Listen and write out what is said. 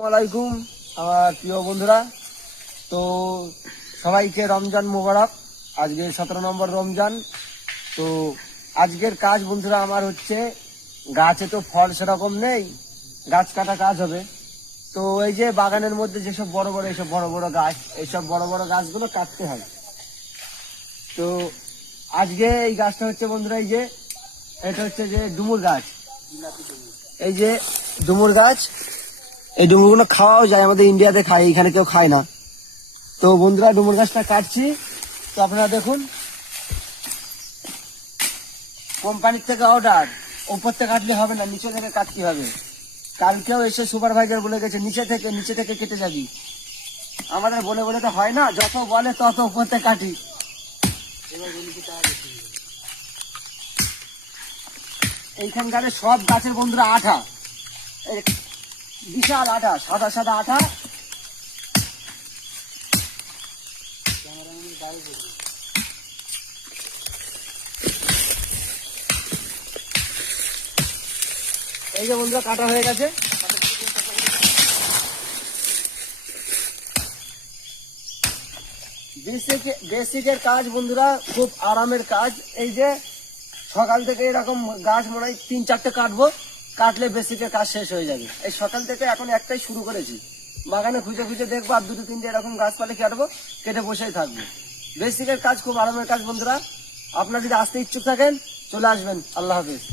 আসসালামাইকুম আমার প্রিয় বন্ধুরা। তো সবাইকে রমজান মোবারক। আজকে 17 নম্বর রমজান। তো আজকের কাজ বন্ধুরা আমার হচ্ছে, গাছে তো ফল সেরকম নেই, গাছ কাটা কাজ হবে। তো এই যে বাগানের মধ্যে যেসব বড় বড় এইসব বড় বড় গাছ, এইসব বড় বড় গাছগুলো কাটতে হয়। তো আজকে এই গাছটা হচ্ছে বন্ধুরা, এই যে এটা হচ্ছে যে ডুমুর গাছ। এই যে ডুমুর গাছ, এই ডুমুরগুলো খাওয়াও যায়, আমাদের ইন্ডিয়াতে খায়, এখানে কেউ খায় না। তো বন্ধুরা ডুমুর গাছটা কাটছি। তো আপনারা দেখুন, কোম্পানির থেকে অর্ডার, উপর থেকে কাটলে হবে না, নিচে থেকে কাটতে হবে। কালকেও এসে সুপারভাইজার বলে গেছে নিচে থেকে কেটে যাবি। আমাদের বলে বলে তো হয় না, যত বলে তত উপর থেকে কাটি। এইখানকার সব গাছের বন্ধুরা আঠা, এই বিশাল আঠা, সাদা সাদা আঠা। এই যে বন্ধুরা কাটা হয়ে গেছে। বেসিকের কাজ বন্ধুরা, খুব আরামের কাজ। এই যে সকাল থেকে এরকম গাছ মনে হয় 3-4টে কাটবো, কাটলে বেসিকের কাজ শেষ হয়ে যাবে। এই সকাল থেকে এখন একটাই শুরু করেছি, বাগানে খুঁজে খুঁজে দেখবো, আর 2-3টে এরকম গাছপালা কাটবো, কেটে বসেই থাকবো। বেসিকের কাজ খুব আরামের কাজ বন্ধুরা। আপনারা যদি আসতে ইচ্ছুক থাকেন চলে আসবেন। আল্লাহ হাফেজ।